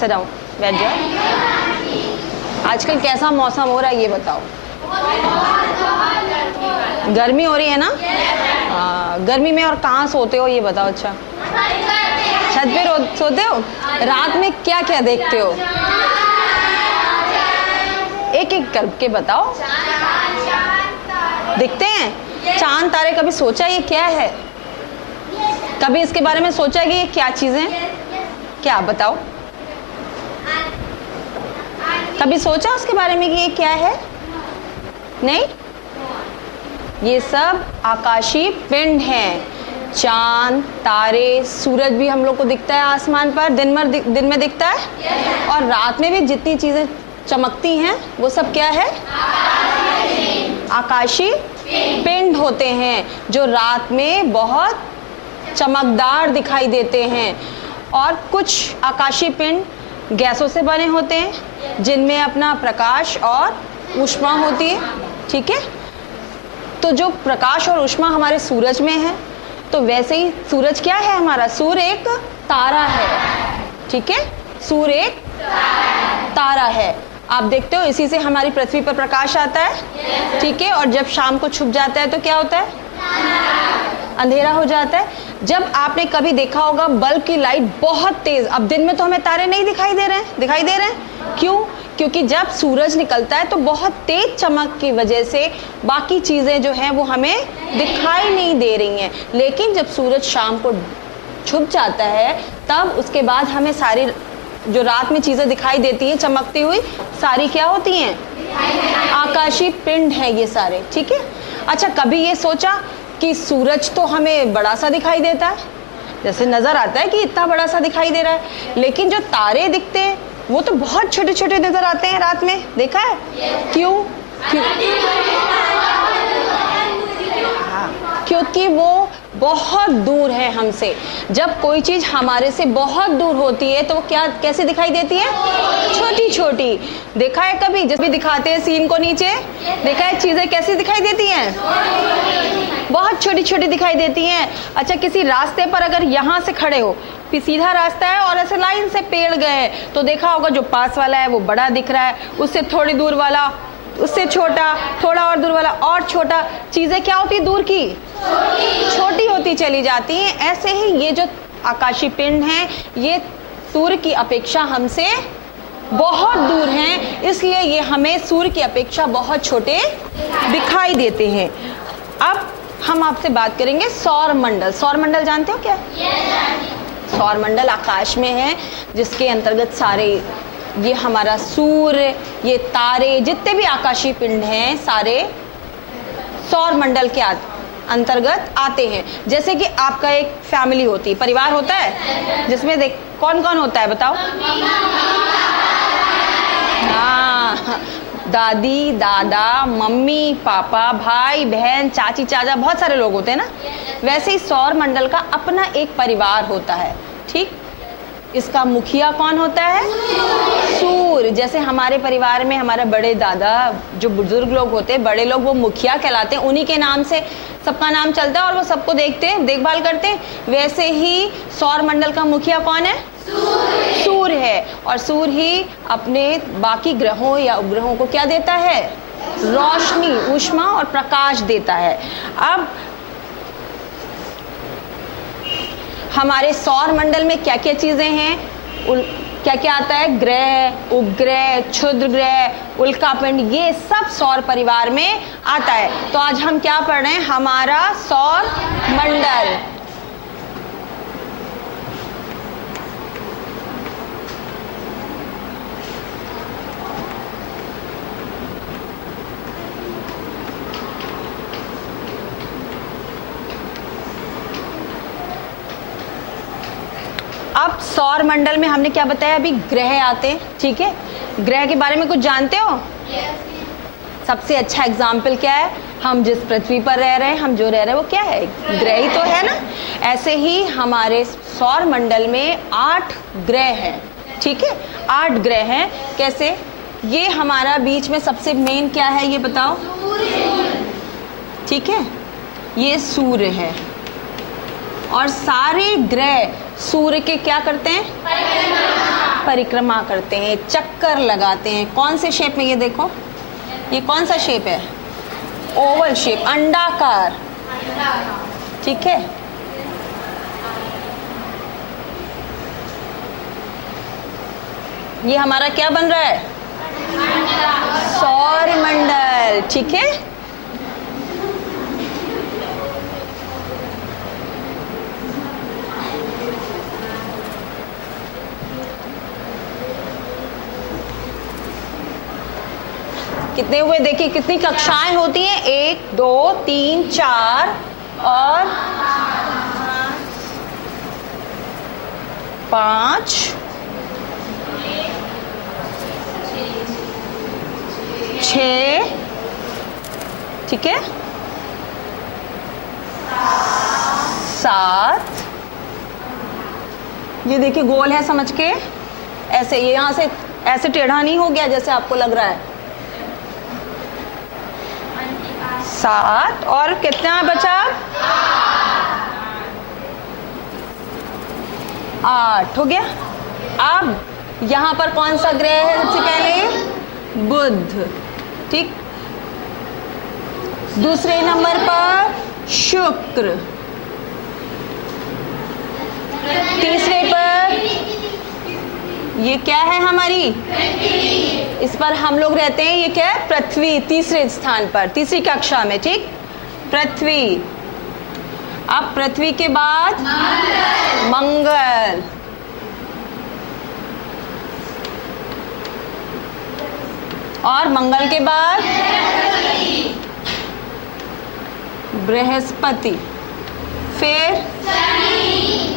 Sit down, बैठ जाओ। आजकल कैसा मौसम हो रहा है ये बताओ? गर्मी हो रही है ना? गर्मी में और कहाँ सोते हो ये बताओ? अच्छा, छत पे सोते हो? रात में क्या क्या देखते हो? एक एक करके बताओ। दिखते हैं चांद तारे। कभी सोचा ये क्या है? कभी इसके बारे में सोचा कि ये क्या चीजें? क्या बताओ? कभी सोचा उसके बारे में कि ये क्या है? नहीं? ये सब आकाशीय पिंड हैं। चांद, तारे, सूरज भी हम लोग को दिखता है आसमान पर, दिन में दिखता है। और रात में भी जितनी चीजें चमकती हैं वो सब क्या है? आकाशीय पिंड होते हैं जो रात में बहुत चमकदार दिखाई देते हैं। और कुछ आकाशीय पिंड गैसों से बने होते हैं जिनमें अपना प्रकाश और ऊष्मा होती है। ठीक है, तो जो प्रकाश और ऊष्मा हमारे सूरज में है, तो वैसे ही सूरज क्या है हमारा? सूर्य एक तारा है। ठीक है, सूर्य एक तारा है। आप देखते हो इसी से हमारी पृथ्वी पर प्रकाश आता है। ठीक है, और जब शाम को छुप जाता है तो क्या होता है? अंधेरा हो जाता है। जब आपने कभी देखा होगा बल्ब की लाइट बहुत तेज, अब दिन में तो हमें तारे नहीं दिखाई दे रहे हैं। क्यों? क्योंकि जब सूरज निकलता है तो बहुत तेज चमक की वजह से बाकी चीजें जो हैं वो हमें दिखाई नहीं दे रही हैं। लेकिन जब सूरज शाम को छुप जाता है तब उसके बाद हमें सारी जो रात में चीजें दिखाई देती हैं चमकती हुई, सारी क्या होती हैं? आकाशीय पिंड है ये सारे। ठीक है, अच्छा कभी ये सोचा कि सूरज तो हमें बड़ा सा दिखाई देता है, जैसे नजर आता है कि इतना बड़ा सा दिखाई दे रहा है, लेकिन जो तारे दिखते हैं वो तो बहुत छोटे छोटे नजर आते हैं रात में, देखा है? क्यों? क्योंकि वो बहुत दूर है हमसे। जब कोई चीज हमारे से बहुत दूर होती है तो वो क्या कैसे दिखाई देती है? छोटी छोटी। देखा है कभी जब भी दिखाते हैं सीन को नीचे, देखा है चीजें कैसी दिखाई देती हैं? बहुत छोटी छोटी दिखाई देती हैं। अच्छा, किसी रास्ते पर अगर यहाँ से खड़े हो, सीधा रास्ता है और ऐसे लाइन से पेड़ गए, तो देखा होगा जो पास वाला है वो बड़ा दिख रहा है, उससे थोड़ी दूर वाला उससे छोटा, थोड़ा और दूर वाला और छोटा। चीजें क्या होती है? दूर की छोटी होती चली जाती हैं। ऐसे ही ये जो आकाशीय पिंड हैं ये सूर्य की अपेक्षा हमसे बहुत दूर हैं, इसलिए ये हमें सूर्य की अपेक्षा बहुत छोटे दिखाई देते हैं। अब हम आपसे बात करेंगे सौर मंडल। सौर मंडल जानते हो क्या? सौर मंडल आकाश में है जिसके अंतर्गत सारे ये हमारा सूर्य, ये तारे, जितने भी आकाशीय पिंड हैं सारे सौर मंडल के अंतर्गत आते हैं। जैसे कि आपका एक फैमिली होती है, परिवार होता है, जिसमें देख कौन कौन होता है बताओ? हाँ, दादी, दादा, मम्मी, पापा, भाई, बहन, चाची, चाचा, बहुत सारे लोग होते हैं ना। वैसे ही सौर मंडल का अपना एक परिवार होता है। ठीक, इसका मुखिया कौन होता है? सूर्य। जैसे हमारे परिवार में हमारे बड़े दादा, जो बुजुर्ग लोग होते हैं, बड़े लोग, वो मुखिया कहलाते हैं, उन्हीं के नाम से सबका नाम चलता है और वो सबको देखते हैं, देखभाल करते हैं। वैसे ही सौर मंडल का मुखिया कौन है? सूर्य है। और सूर्य ही अपने बाकी ग्रहों या उपग्रहों को क्या देता है? रोशनी, ऊष्मा और प्रकाश देता है। अब हमारे सौर मंडल में क्या क्या चीजें हैं? क्या क्या आता है? ग्रह, उपग्रह, क्षुद्र ग्रह, उल्कापिंड, ये सब सौर परिवार में आता है। तो आज हम क्या पढ़ रहे हैं? हमारा सौर मंडल। अब सौर मंडल में हमने क्या बताया? अभी ग्रह आते हैं। ठीक है, ग्रह के बारे में कुछ जानते हो? सबसे अच्छा एग्जाम्पल क्या है? हम जिस पृथ्वी पर रह रहे हैं, हम जो रह रहे हैं वो क्या है? ग्रह ही तो है ना। ऐसे ही हमारे सौर मंडल में 8 ग्रह हैं। ठीक है, 8 ग्रह हैं। कैसे? ये हमारा बीच में सबसे मेन क्या है ये बताओ? ठीक है, ये सूर्य है और सारे ग्रह सूर्य के क्या करते हैं? परिक्रमा करते हैं, चक्कर लगाते हैं। कौन से शेप में? ये देखो, ये कौन सा शेप है? ओवल शेप, अंडाकार। ठीक है, ये हमारा क्या बन रहा है? सौरमंडल। ठीक है, कितने हुए? देखिए कितनी कक्षाएं होती हैं, 1 2 3 4 और 5 6। ठीक है, 7। ये देखिए गोल है, समझ के ऐसे, ये यहां से ऐसे टेढ़ा नहीं हो गया जैसे आपको लग रहा है। 7 और कितना बचा? 8 हो गया। अब यहां पर कौन सा ग्रह है? सबसे पहले बुध। ठीक, दूसरे नंबर पर शुक्र, तीसरे पर ये क्या है हमारी? इस पर हम लोग रहते हैं, ये क्या है? पृथ्वी, तीसरे स्थान पर, तीसरी कक्षा में। ठीक, पृथ्वी। अब पृथ्वी के बाद मंगल, और मंगल के बाद बृहस्पति, फिर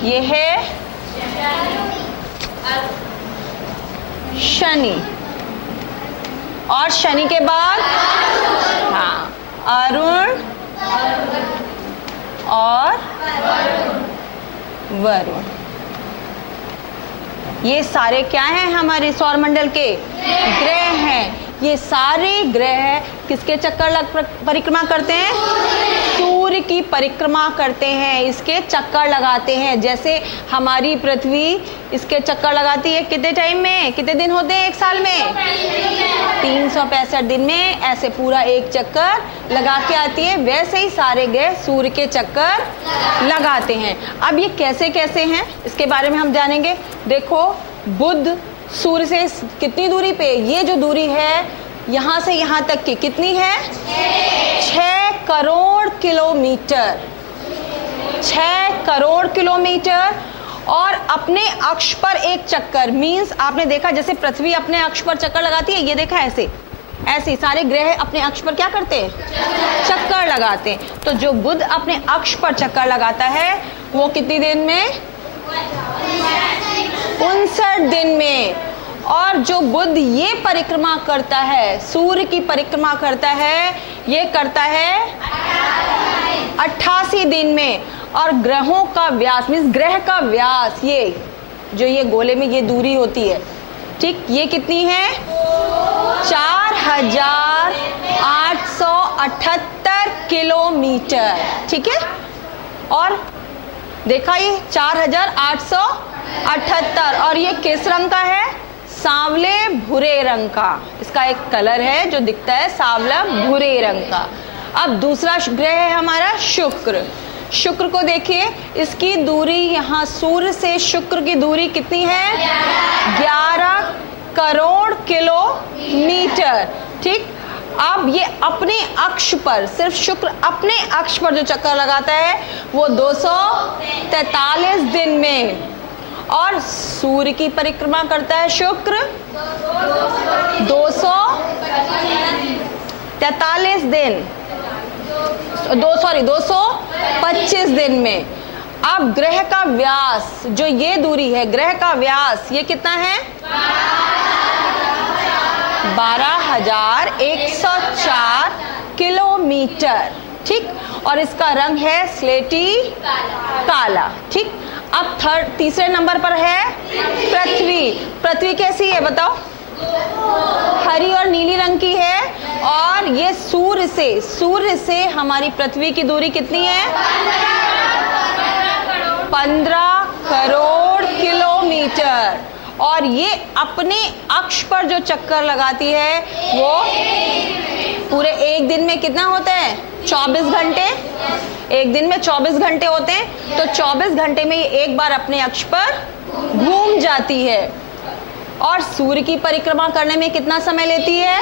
ये है शनि, और शनि के बाद हाँ अरुण और वरुण। ये सारे क्या हैं? हमारे सौरमंडल के ग्रह हैं। ये सारे ग्रह किसके चक्कर परिक्रमा करते हैं? सूर्य की परिक्रमा करते हैं, इसके चक्कर लगाते हैं। जैसे हमारी पृथ्वी इसके चक्कर लगाती है कितने टाइम में? कितने दिन होते हैं एक साल में? 365 दिन में ऐसे पूरा एक चक्कर लगा के आती है। वैसे ही सारे ग्रह सूर्य के चक्कर लगाते हैं। अब ये कैसे कैसे हैं इसके बारे में हम जानेंगे। देखो, बुध सूर्य से कितनी दूरी पे? ये जो दूरी है यहाँ से यहाँ तक की कितनी है? 6 करोड़ किलोमीटर। 6 करोड़ किलोमीटर। और अपने अक्ष पर एक चक्कर, मींस आपने देखा जैसे पृथ्वी अपने अक्ष पर चक्कर लगाती है, ये देखा ऐसे ऐसे सारे ग्रह अपने अक्ष पर क्या करते हैं? चक्कर लगाते हैं। तो जो बुध अपने अक्ष पर चक्कर लगाता है वो कितनी दिन में? 59 दिन में। और जो बुध ये परिक्रमा करता है, सूर्य की परिक्रमा करता है, ये करता है 88 दिन में। और ग्रहों का व्यास, मीन्स ग्रह का व्यास, ये जो ये गोले में ये दूरी होती है, ठीक, ये कितनी है? 4878 किलोमीटर। ठीक है, और देखा ये 4878। और ये किस रंग का है? सांवले भूरे रंग का। इसका एक कलर है जो दिखता है सांवला भूरे रंग का। अब दूसरा ग्रह है हमारा शुक्र। शुक्र को देखिए, इसकी दूरी यहाँ सूर्य से शुक्र की दूरी कितनी है? 11 करोड़ किलोमीटर। ठीक, अब ये अपने अक्ष पर, सिर्फ शुक्र अपने अक्ष पर जो चक्कर लगाता है वो 243 दिन में। और सूर्य की परिक्रमा करता है शुक्र 243 दिन, 225 दिन में। अब ग्रह का व्यास, जो ये दूरी है, ग्रह का व्यास ये कितना है? 12,104 किलोमीटर। ठीक, और इसका रंग है स्लेटी काला। ठीक, अब तीसरे नंबर पर है पृथ्वी। पृथ्वी कैसी है बताओ? हरी और नीली रंग की है। और ये सूर्य से हमारी पृथ्वी की दूरी कितनी है? 15 करोड़ किलोमीटर। और ये अपने अक्ष पर जो चक्कर लगाती है वो पूरे एक दिन में कितना होता है? 24 घंटे। एक दिन में 24 घंटे होते हैं, तो 24 घंटे में ये एक बार अपने अक्ष पर घूम जाती है। और सूर्य की परिक्रमा करने में कितना समय लेती है?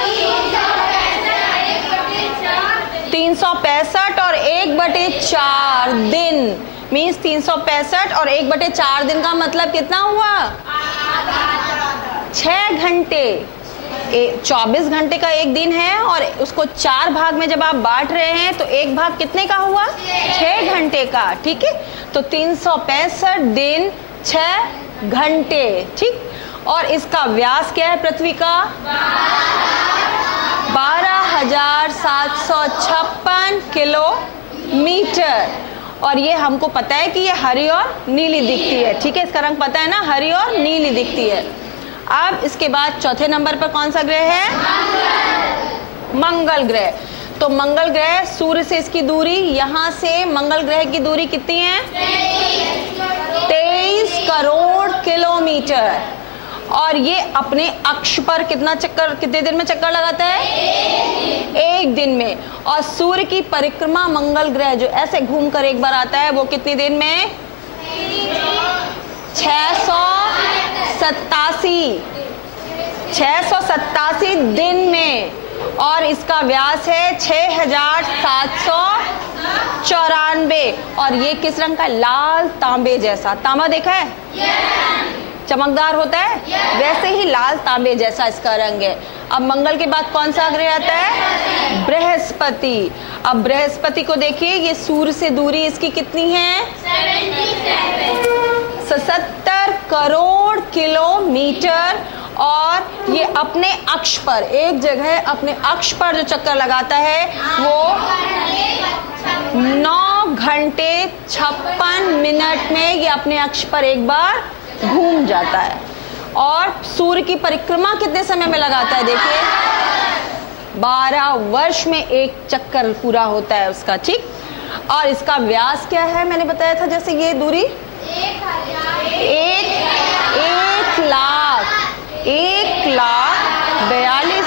365 और 1/4 दिन, मीन्स 365 और 1/4 दिन का मतलब कितना हुआ? 6 घंटे। 24 घंटे का एक दिन है और उसको 4 भाग में जब आप बांट रहे हैं तो एक भाग कितने का हुआ? 6 घंटे का। ठीक है, तो 365 दिन 6 घंटे। ठीक, और इसका व्यास क्या है पृथ्वी का? 12,756 किलोमीटर। और ये हमको पता है कि ये हरी और नीली दिखती है। ठीक है, इसका रंग पता है ना, हरी और नीली दिखती है। अब इसके बाद चौथे नंबर पर कौन सा ग्रह है? मंगल ग्रह। तो मंगल ग्रह, सूर्य से इसकी दूरी, यहाँ से मंगल ग्रह की दूरी कितनी है? 23 करोड़ किलोमीटर। और ये अपने अक्ष पर कितने दिन में चक्कर लगाता है? एक दिन में। और सूर्य की परिक्रमा मंगल ग्रह जो ऐसे घूमकर एक बार आता है वो कितनी दिन में? 687 दिन में। और इसका व्यास है 6,794। और ये किस रंग का? लाल तांबे जैसा। तांबा देखा है? चमकदार होता है, वैसे ही लाल तांबे जैसा इसका रंग है। अब मंगल के बाद कौन सा ग्रह आता है? बृहस्पति। अब बृहस्पति को देखिए, ये सूर्य से दूरी इसकी कितनी है? 77 करोड़ किलोमीटर। और ये अपने अक्ष पर, एक जगह अपने अक्ष पर जो चक्कर लगाता है वो 9 घंटे 56 मिनट में ये अपने अक्ष पर एक बार घूम जाता है। और सूर्य की परिक्रमा कितने समय में लगाता है? देखिए, 12 वर्ष में एक चक्कर पूरा होता है उसका। ठीक, और इसका व्यास क्या है? मैंने बताया था जैसे ये दूरी 1,42,000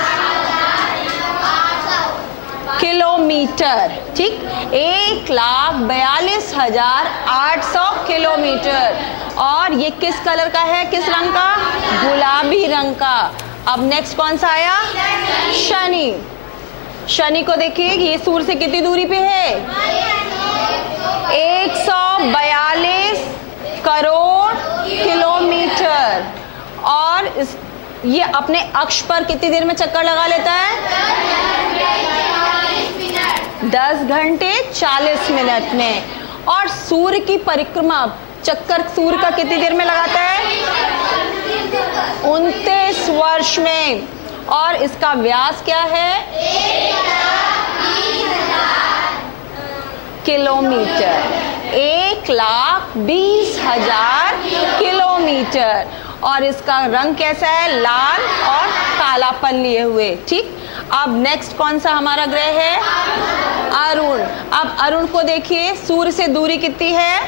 किलोमीटर। ठीक, 1,42,800 किलोमीटर। और ये किस कलर का है? किस रंग का? गुलाबी रंग का। अब नेक्स्ट कौन सा आया? शनि। शनि को देखिए, ये सूर्य से कितनी दूरी पे है? 142 करोड़ किलोमीटर। और ये अपने अक्ष पर कितनी देर में चक्कर लगा लेता है? 10 घंटे 40 मिनट में। और सूर्य की परिक्रमा चक्कर सूर्य का कितनी देर में लगाता है? 29 वर्ष में। और इसका व्यास क्या है? 1,20,000 किलोमीटर। 1,20,000 किलोमीटर। और इसका रंग कैसा है? लाल और कालापन लिए हुए। ठीक, अब नेक्स्ट कौन सा हमारा ग्रह है? अरुण। अब अरुण को देखिए, सूर्य से दूरी कितनी है?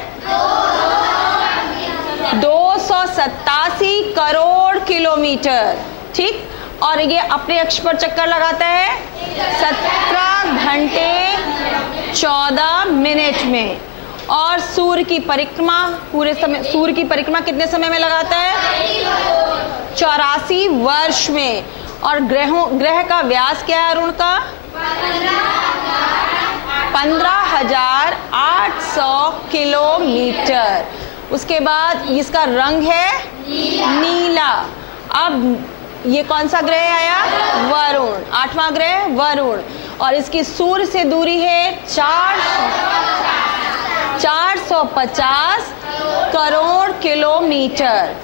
287 करोड़ किलोमीटर। ठीक, और ये अपने अक्ष पर चक्कर लगाता है 17 घंटे 14 मिनट में। और सूर्य की परिक्रमा सूर्य की परिक्रमा कितने समय में लगाता है? 84 वर्ष में। और ग्रह का व्यास क्या है अरुण का? 15,800 किलोमीटर। उसके बाद इसका रंग है नीला। अब ये कौन सा ग्रह आया? वरुण। 8वां ग्रह वरुण। और इसकी सूर्य से दूरी है 450 करोड़ किलोमीटर।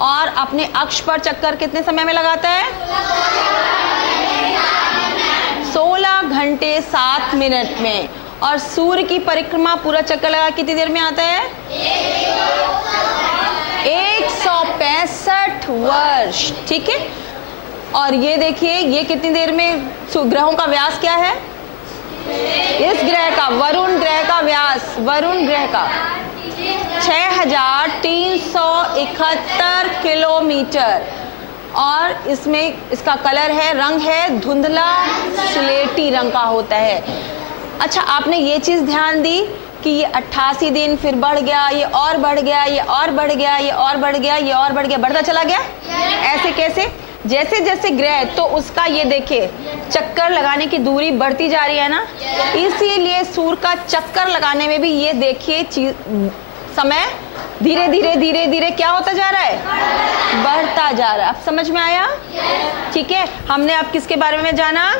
और अपने अक्ष पर चक्कर कितने समय में लगाता है? 16 घंटे 7 मिनट में। और सूर्य की परिक्रमा पूरा चक्कर लगा कितनी देर में आता है? 165 वर्ष। ठीक है, और ये देखिए, ये कितनी देर में? ग्रहों का व्यास क्या है इस ग्रह का? वरुण ग्रह का व्यास, वरुण ग्रह का 6371 किलोमीटर। और इसमें इसका कलर है, रंग है धुंधला स्लेटी रंग का होता है। अच्छा, आपने ये चीज़ ध्यान दी कि ये 88 दिन फिर बढ़ गया, ये और बढ़ गया, ये और बढ़ गया, ये और बढ़ गया, ये और बढ़ गया, बढ़ता चला गया। ऐसे कैसे? जैसे जैसे ग्रह, तो उसका ये देखिए चक्कर लगाने की दूरी बढ़ती जा रही है ना। इसीलिए सूर्य का चक्कर लगाने में भी ये देखिए समय धीरे धीरे धीरे धीरे क्या होता जा रहा है, बढ़ता जा रहा है। अब समझ में आया? ठीक है, हमने अब किसके बारे में जाना?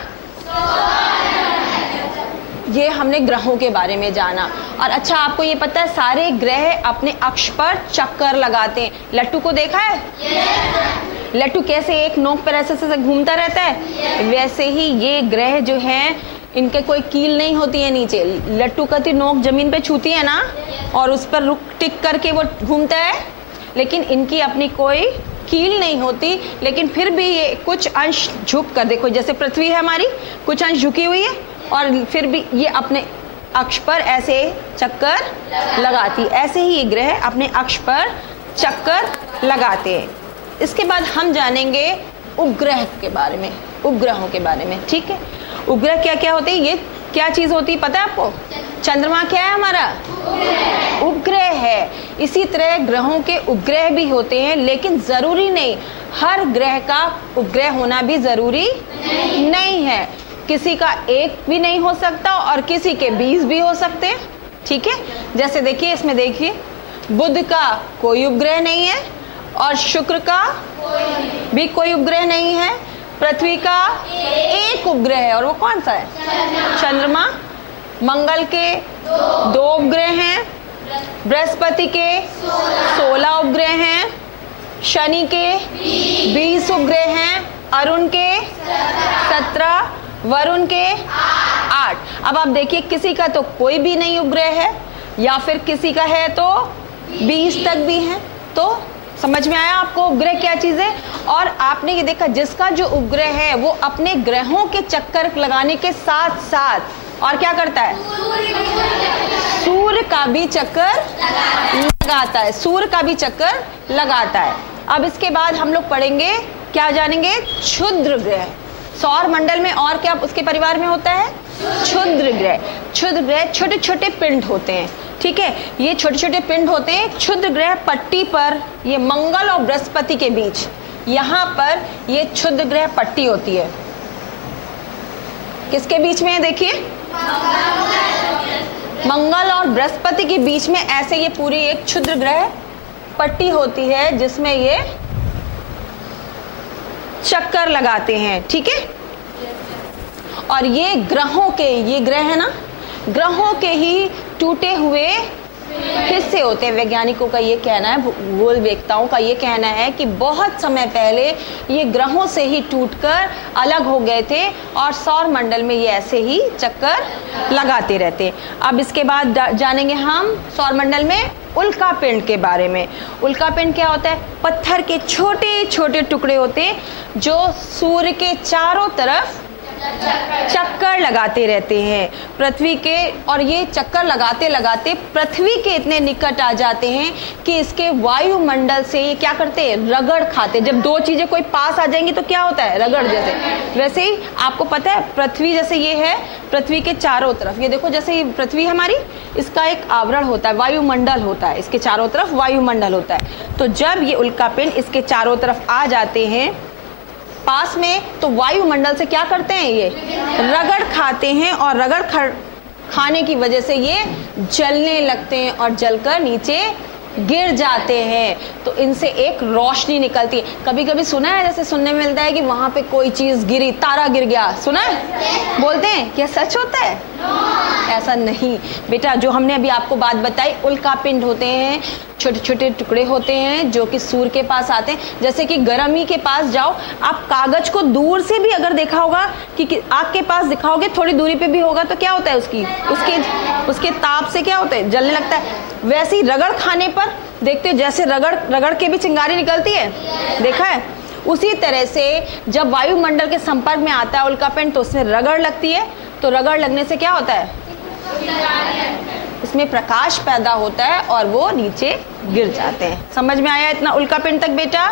ये हमने ग्रहों के बारे में जाना। और अच्छा, आपको ये पता है सारे ग्रह अपने अक्ष पर चक्कर लगाते हैं। लट्टू को देखा है? लट्टू कैसे एक नोक पर ऐसे घूमता रहता है, वैसे ही ये ग्रह जो हैं इनके कोई कील नहीं होती है नीचे। लट्टू का नोक जमीन पे छूती है ना, और उस पर रुक टिक करके वो घूमता है, लेकिन इनकी अपनी कोई कील नहीं होती। लेकिन फिर भी ये कुछ अंश झुक कर, देखो जैसे पृथ्वी है हमारी, कुछ अंश झुकी हुई है, और फिर भी ये अपने अक्ष पर ऐसे चक्कर लगाती। ऐसे ही ये ग्रह अपने अक्ष पर चक्कर लगाते हैं। इसके बाद हम जानेंगे उपग्रह के बारे में, उपग्रहों के बारे में। ठीक है, उपग्रह क्या क्या होते हैं, ये क्या चीज होती है पता है आपको? चंद्रमा क्या है हमारा? उपग्रह है। इसी तरह ग्रहों के उपग्रह भी होते हैं, लेकिन जरूरी नहीं हर ग्रह का उपग्रह होना भी जरूरी नहीं है। किसी का एक भी नहीं हो सकता और किसी के 20 भी हो सकते हैं। ठीक है, जैसे देखिए इसमें देखिए बुध का कोई उपग्रह नहीं है, और शुक्र का भी कोई उपग्रह नहीं है। पृथ्वी का एक उपग्रह है, और वो कौन सा है? चंद्रमा। मंगल के 2 उपग्रह हैं, बृहस्पति के 16 उपग्रह हैं, शनि के 20 उपग्रह हैं, अरुण के 17, वरुण के 8। अब आप देखिए किसी का तो कोई भी नहीं उपग्रह है, या फिर किसी का है तो 20 तक भी है। तो समझ में आया आपको उपग्रह क्या चीज है? और आपने ये देखा जिसका जो उपग्रह है वो अपने ग्रहों के चक्कर लगाने के साथ साथ और क्या करता है? सूर्य का भी चक्कर लगाता है, सूर्य का भी चक्कर लगाता है। अब इसके बाद हम लोग पढ़ेंगे, क्या जानेंगे? क्षुद्र ग्रह। सौर मंडल में और क्या उसके परिवार में होता है? क्षुद्र ग्रह। क्षुद्र ग्रह छोटे छोटे पिंड होते हैं। ठीक है, ये छोटे छोटे पिंड होते हैं। क्षुद्र ग्रह पट्टी पर, ये मंगल और बृहस्पति के बीच, यहाँ पर ये क्षुद्र ग्रह पट्टी होती है। किसके बीच में है? देखिए मंगल और बृहस्पति के बीच में ऐसे ये पूरी एक क्षुद्र ग्रह पट्टी होती है, जिसमें ये चक्कर लगाते हैं। ठीक है, और ये ग्रहों के, ये ग्रह है ना, ग्रहों के ही टूटे हुए हिस्से होते हैं। वैज्ञानिकों का ये कहना है, भूगोलवेत्ताओं का ये कहना है कि बहुत समय पहले ये ग्रहों से ही टूटकर अलग हो गए थे, और सौर मंडल में ये ऐसे ही चक्कर लगाते रहते हैं। अब इसके बाद जानेंगे हम सौर मंडल में उल्का पिंड के बारे में। उल्का पिंड क्या होता है? पत्थर के छोटे छोटे टुकड़े होते हैं जो सूर्य के चारों तरफ चक्कर लगाते रहते हैं पृथ्वी के, और ये चक्कर लगाते लगाते पृथ्वी के इतने निकट आ जाते हैं कि इसके वायुमंडल से ये क्या करते हैं? रगड़ खाते। जब दो चीजें कोई पास आ जाएंगी तो क्या होता है? रगड़ जैसे। वैसे ही आपको पता है पृथ्वी जैसे ये है, पृथ्वी के चारों तरफ ये देखो, जैसे पृथ्वी हमारी, इसका एक आवरण होता है, वायुमंडल होता है, इसके चारों तरफ वायुमंडल होता है। तो जब ये उल्का पिंड इसके चारों तरफ आ जाते हैं पास में, तो वायुमंडल से क्या करते हैं? ये रगड़ खाते हैं, और रगड़ खाने की वजह से ये जलने लगते हैं और जलकर नीचे गिर जाते हैं। तो इनसे एक रोशनी निकलती है। कभी कभी सुना है, जैसे सुनने में मिलता है कि वहां पे कोई चीज गिरी, तारा गिर गया, सुना है? बोलते हैं क्या सच होता है? ऐसा नहीं बेटा, जो हमने अभी आपको बात बताई, उल्का पिंड होते हैं, छोटे छोटे टुकड़े होते हैं जो कि सूर्य के पास आते हैं। जैसे कि गर्मी के पास जाओ, आप कागज को दूर से भी अगर देखा होगा कि आग के पास दिखाओगे, थोड़ी दूरी पे भी होगा, तो क्या होता है? उसके ताप से क्या होता है? जलने लगता है। वैसे ही रगड़ खाने पर देखते हो, जैसे रगड़ के भी चिंगारी निकलती है, देखा है? उसी तरह से जब वायुमंडल के संपर्क में आता है उल्का पिंड, तो उसमें रगड़ लगती है। तो रगड़ लगने से क्या होता है? इसमें प्रकाश पैदा होता है और वो नीचे गिर जाते हैं। समझ में आया इतना उल्का पिंड तक बेटा?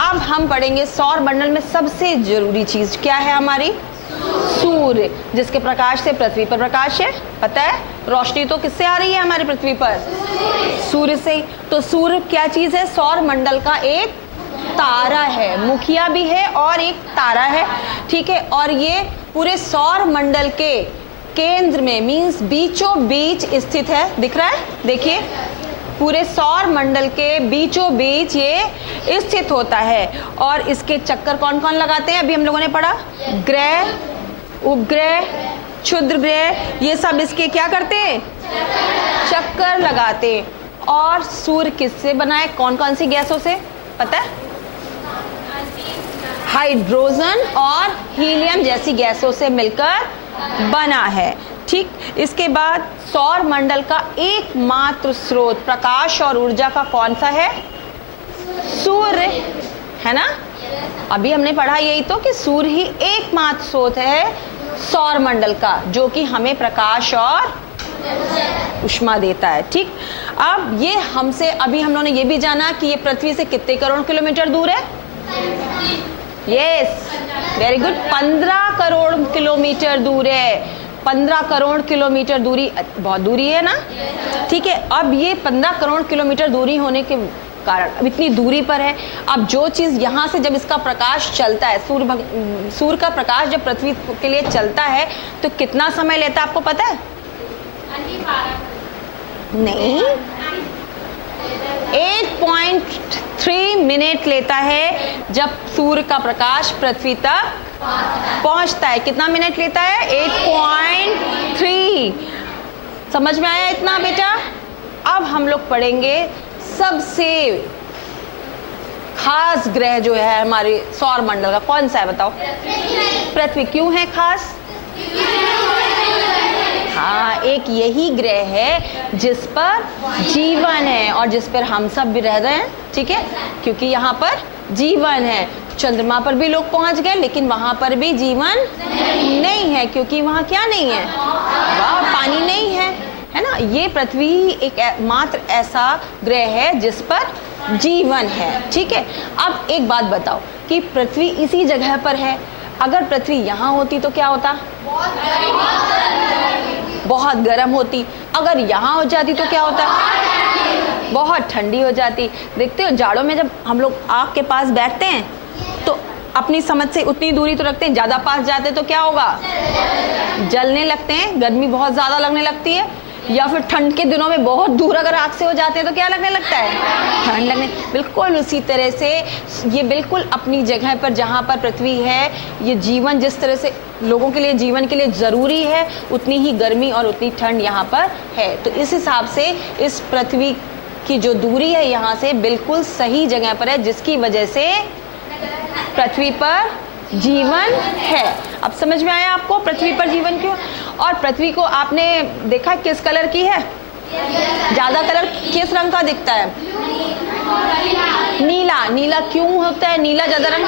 अब हम पढ़ेंगे सौर मंडल में सबसे जरूरी चीज क्या है हमारी? सूर्य, जिसके प्रकाश से पृथ्वी पर प्रकाश है। पता है रोशनी तो किससे आ रही है हमारी पृथ्वी पर? सूर्य से। तो सूर्य क्या चीज है? सौर मंडल का एक तारा है, मुखिया भी है और एक तारा है, ठीक है। और ये पूरे सौर मंडल के केंद्र में मींस बीचों बीच स्थित है। दिख रहा है? देखिए पूरे सौर मंडल के बीचों बीच ये स्थित होता है। और इसके चक्कर कौन कौन लगाते हैं? अभी हम लोगों ने पढ़ा, ग्रह, उपग्रह, क्षुद्र ग्रह, ये सब इसके क्या करते हैं? चक्कर लगाते हैं। और सूर्य किससे बना है? कौन कौन सी गैसों से पता है? हाइड्रोजन और हीलियम जैसी गैसों से मिलकर बना है, ठीक। इसके बाद सौर मंडल का एकमात्र स्रोत प्रकाश और ऊर्जा का कौन सा है? सूर्य, है ना? अभी हमने पढ़ा यही तो कि सूर्य ही एकमात्र स्रोत है सौर मंडल का जो कि हमें प्रकाश और ऊष्मा देता है, ठीक। अब ये हमसे अभी हम लोगों ने ये भी जाना कि ये पृथ्वी से कितने करोड़ किलोमीटर दूर है? Yes, very good, 15 crore kilometre दूर है। 15 करोड़ किलोमीटर दूरी बहुत दूरी है ना, ठीक है। अब ये 15 करोड़ किलोमीटर दूरी होने के कारण अब इतनी दूरी पर है। अब जो चीज यहाँ से जब इसका प्रकाश चलता है, सूर्य का प्रकाश जब पृथ्वी के लिए चलता है तो कितना समय लेता है आपको पता है? नहीं, 8.3 मिनट लेता है जब सूर्य का प्रकाश पृथ्वी तक पहुंचता है। कितना मिनट लेता है? 8.3। समझ में आया इतना बेटा? अब हम लोग पढ़ेंगे सबसे खास ग्रह जो है हमारे सौर मंडल का, कौन सा है बताओ? पृथ्वी। क्यों है खास? हाँ, एक यही ग्रह है जिस पर जीवन है और जिस पर हम सब भी रह रहे हैं, ठीक है, क्योंकि यहाँ पर जीवन है। चंद्रमा पर भी लोग पहुंच गए लेकिन वहां पर भी जीवन नहीं है क्योंकि वहां क्या नहीं है? वहां पानी नहीं है ना। ये पृथ्वी एक मात्र ऐसा ग्रह है जिस पर जीवन है, ठीक है। अब एक बात बताओ कि पृथ्वी इसी जगह पर है, अगर पृथ्वी यहाँ होती तो क्या होता? बहुत गर्म होती। अगर यहाँ हो जाती तो क्या होता? बहुत ठंडी हो जाती। देखते हो जाड़ों में जब हम लोग आग के पास बैठते हैं तो अपनी समझ से उतनी दूरी तो रखते हैं, ज्यादा पास जाते तो क्या होगा? जलने लगते हैं, गर्मी बहुत ज्यादा लगने लगती है। या फिर ठंड के दिनों में बहुत दूर अगर आग से हो जाते हैं तो क्या लगने लगता है? ठंड लगने। बिल्कुल उसी तरह से ये बिल्कुल अपनी जगह पर जहाँ पर पृथ्वी है, ये जीवन जिस तरह से लोगों के लिए जीवन के लिए ज़रूरी है उतनी ही गर्मी और उतनी ठंड यहाँ पर है। तो इस हिसाब से इस पृथ्वी की जो दूरी है यहाँ से बिल्कुल सही जगह पर है, जिसकी वजह से पृथ्वी पर जीवन है। अब समझ में आया आपको पृथ्वी पर जीवन क्यों? और पृथ्वी को आपने देखा किस कलर की है? ज्यादा कलर किस रंग का दिखता है? नीला। नीला क्यों होता है नीला ज्यादा रंग?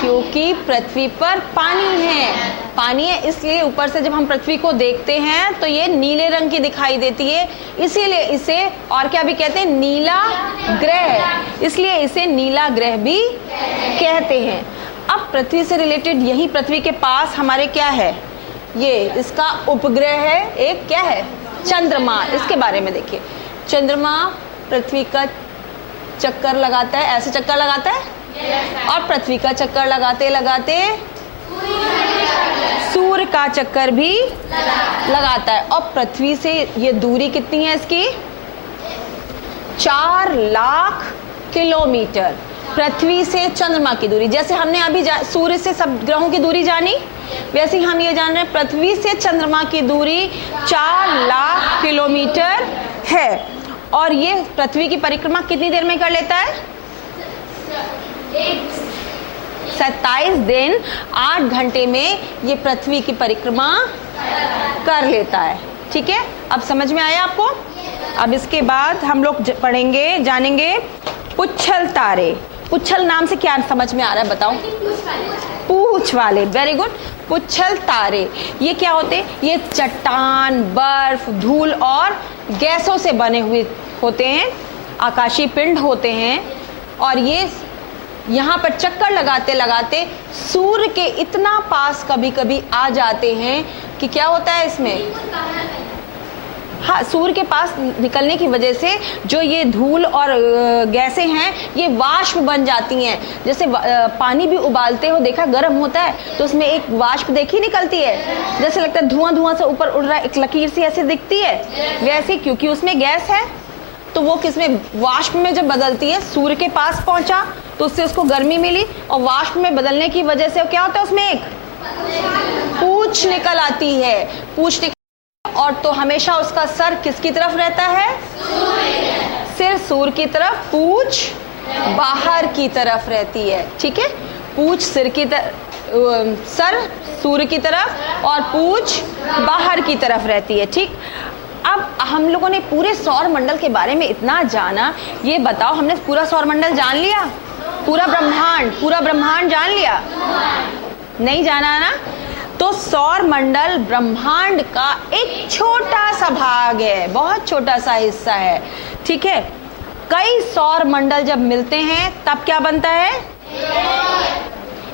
क्योंकि पृथ्वी पर पानी है। पानी है इसलिए ऊपर से जब हम पृथ्वी को देखते हैं तो ये नीले रंग की दिखाई देती है, इसीलिए इसे और क्या भी कहते हैं? नीला ग्रह। इसलिए इसे नीला ग्रह भी कहते हैं। अब पृथ्वी से रिलेटेड यही पृथ्वी के पास हमारे क्या है? ये इसका उपग्रह है एक, क्या है? चंद्रमा। इसके बारे में देखिए, चंद्रमा पृथ्वी का चक्कर लगाता है, ऐसे चक्कर लगाता है और पृथ्वी का चक्कर लगाते लगाते सूर्य का चक्कर भी लगाता है। और पृथ्वी से ये दूरी कितनी है इसकी? 4 लाख किलोमीटर। पृथ्वी से चंद्रमा की दूरी, जैसे हमने अभी सूर्य से सब ग्रहों की दूरी जानी, वैसे ही हम ये जान रहे हैं पृथ्वी से चंद्रमा की दूरी 4 लाख किलोमीटर है। और ये पृथ्वी की परिक्रमा कितनी देर में कर लेता है? 27 दिन 8 घंटे में ये पृथ्वी की परिक्रमा कर लेता है, ठीक है। अब समझ में आया आपको? अब इसके बाद हम लोग पढ़ेंगे, जानेंगे पुच्छल तारे। पुच्छल नाम से क्या समझ में आ रहा है बताओ? पूछ वाले, वेरी गुड। पुच्छल तारे ये क्या होते हैं? ये चट्टान, बर्फ, धूल और गैसों से बने हुए होते हैं, आकाशीय पिंड होते हैं। और ये यहाँ पर चक्कर लगाते लगाते सूर्य के इतना पास कभी कभी आ जाते हैं कि क्या होता है इसमें, हाँ, सूर्य के पास निकलने की वजह से जो ये धूल और गैसें हैं ये वाष्प बन जाती हैं। जैसे पानी भी उबालते हो देखा, गर्म होता है तो उसमें एक वाष्प देखी निकलती है, जैसे लगता है धुआं धुआं से ऊपर उड़ रहा है, एक लकीर सी ऐसे दिखती है। वैसे क्योंकि उसमें गैस है तो वो किसमें, वाष्प में जब बदलती है, सूर्य के पास पहुंचा तो उससे उसको गर्मी मिली, और वाष्प में बदलने की वजह से क्या होता है, उसमें एक पूंछ निकल आती है, पूंछ निकल, और तो हमेशा उसका सर किसकी तरफ रहता है, सिर सूर्य की तरफ, पूंछ बाहर की तरफ रहती है। ठीक है, पूंछ सिर की तरफ, सर सूर्य की तरफ और पूंछ बाहर की तरफ रहती है। ठीक, अब हम लोगों ने पूरे सौर मंडल के बारे में इतना जाना, ये बताओ हमने पूरा सौर मंडल जान लिया? पूरा ब्रह्मांड जान लिया? नहीं जाना ना? तो सौर मंडल ब्रह्मांड का एक छोटा सा भाग है, बहुत छोटा सा हिस्सा है। ठीक है, कई सौर मंडल जब मिलते हैं तब क्या बनता है,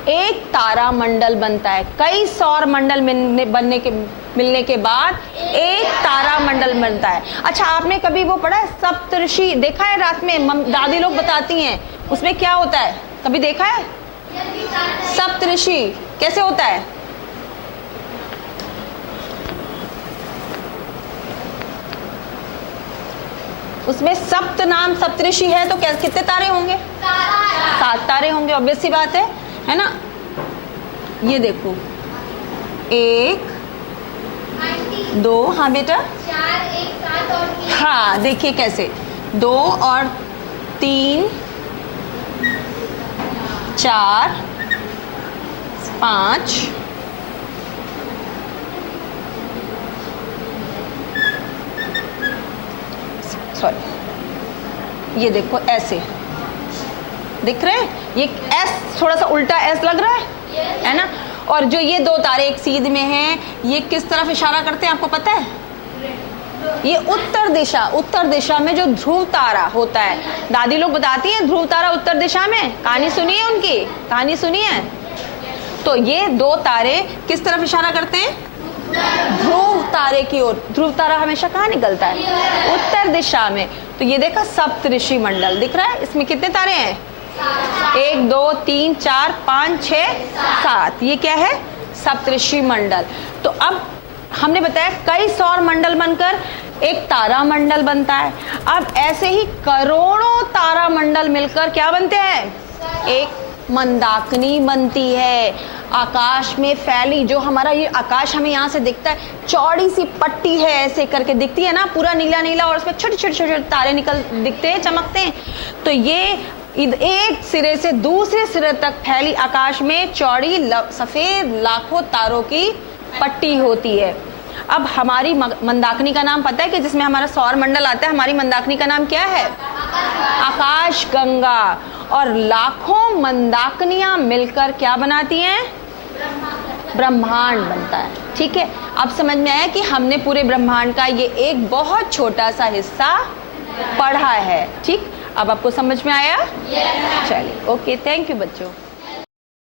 एक तारा मंडल बनता है। कई सौर मंडल मिलने के बाद एक तारा मंडल बनता है। अच्छा, आपने कभी वो पढ़ा है सप्तऋषि, देखा है? रात में दादी लोग बताती हैं, उसमें क्या होता है, कभी देखा है? सप्तऋषि कैसे होता है? उसमें सप्त नाम सप्तऋषि है तो कितने तारे होंगे? 7 तारे होंगे, ऑब्वियस सी बात है ना? ये देखो, 1 2, हाँ बेटा, 4 1 7 और 3, हाँ देखिए कैसे, 2 और 3 4 5 सॉरी, ये देखो ऐसे दिख रहे हैं, ये एस थोड़ा सा उल्टा एस लग रहा है ना? और जो ये 2 तारे एक सीध में हैं, ये किस तरफ इशारा करते हैं आपको पता है? ये उत्तर दिशा में जो ध्रुव तारा होता है, दादी लोग बताती हैं ध्रुव तारा उत्तर दिशा में, कहानी सुनी है उनकी, कहानी सुनी है? तो ये 2 तारे किस तरफ इशारा करते हैं? ध्रुव तारे की ओर। ध्रुव तारा हमेशा कहाँ निकलता है? उत्तर दिशा में। तो ये देखा सप्तऋषि मंडल दिख रहा है, इसमें कितने तारे हैं? 1 2 3 4 5 6 7, ये क्या है? सप्तऋषि मंडल। तो अब हमने बताया कई सौर मंडल बनकर एक तारा मंडल बनता है। अब ऐसे ही करोड़ों तारा मंडल मिलकर क्या बनते हैं? एक मंदाकिनी बनती है। आकाश में फैली, जो हमारा ये आकाश हमें यहाँ से दिखता है, चौड़ी सी पट्टी है ऐसे करके दिखती है ना, पूरा नीला नीला, और उसमें छोटे छोटे छोटे तारे दिखते हैं, चमकते हैं। तो ये एक सिरे से दूसरे सिरे तक फैली आकाश में चौड़ी सफेद लाखों तारों की पट्टी होती है। अब हमारी मंदाकिनी का नाम पता है कि जिसमें हमारा सौर मंडल आता है, हमारी मंदाकिनी का नाम क्या है? आकाश गंगा। और लाखों मंदाकिनियां मिलकर क्या बनाती हैं? ब्रह्मांड बनता है। ठीक है, अब समझ में आया कि हमने पूरे ब्रह्मांड का ये एक बहुत छोटा सा हिस्सा पढ़ा है। ठीक, अब आपको समझ में आया? चलिए, ओके, थैंक यू बच्चों।